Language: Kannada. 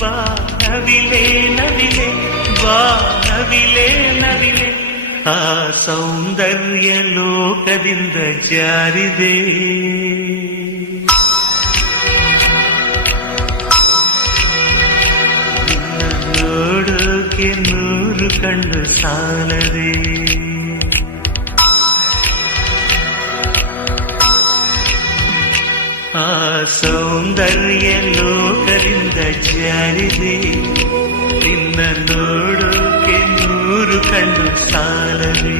ಬಾ ನವಿಲೆ ನವಿಲೆ ಬಾ ನವಿಲೆ ನವಿಲೆ ಆ ಸೌಂದರ್ಯ ಲೋಕದಿಂದ ಜಾರಿದೆ ನೋಡೋಕೆ 100 ಕಣ್ಣು ಸಾಲದೆ ಆ ಸೌಂದರ್ಯ ಲೋಕದಿಂದ ಜಾರಿದೆ ನಿನ್ನ ನೋಡೋಕೆ 100 ಕಣ್ಣು ಸಾಲದೆ